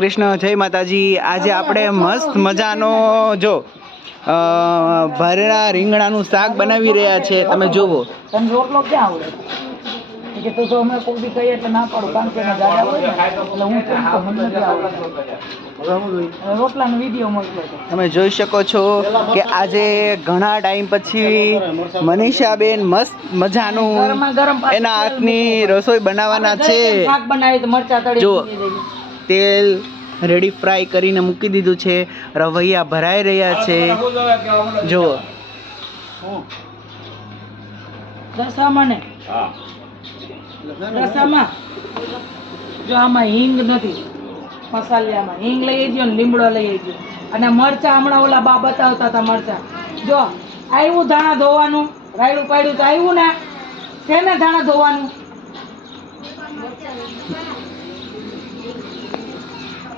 કૃષ્ણ જય માતાજી. આજે આપણે મસ્ત મજાનો જો ભરેલા રીંગણાનું શાક બનાવી રહ્યા છે. તમે જુઓ તમને રોટલો ક્યાં આવડે? કે તું અમે કોઈ બી કહીએ એટલે ના પાડું કારણ કે દાદા હોય એટલે હું તો મને નથી રોટલાનો વીડિયો મોકલો તમે જોઈ શકો છો કે આજે ઘણા ટાઈમ પછી મનીષાબેન મસ્ત મજાનું એના હાથની રસોઈ બનાવવાના છે. શાક બનાવી તો મરચા તળી જો. તેલ રેડી ફ્રાય કરીને મૂકી દીધું છે. રવૈયા ભરાઈ રહ્યા છે. જુઓ. જો આમાં હિંગ નથી. મસાલિયામાં હિંગ લઈ જજો ને લીમડો લઈ જજો અને મરચા હમણાં ઓલા બા બતાવતા હતા મરચા. જો આવ્યું ધાણા ધોવાનું. રાયડું પાડ્યું તો આવ્યું ને. શેને ધાણા ધોવાનું?